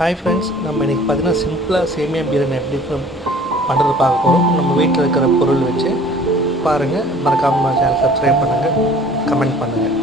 Hi friends, நம்ம இன்றைக்கி பார்த்தீங்கன்னா சிம்பிளாக சேமியா பிரியாணி எப்படி பண்ணுறது பார்க்க போகிறோம். நம்ம வீட்டில் இருக்கிற பொருள் வச்சு பாருங்கள். மறக்காமல் சேனல் சப்ஸ்கிரைப் பண்ணுங்கள், கமெண்ட் பண்ணுங்கள்.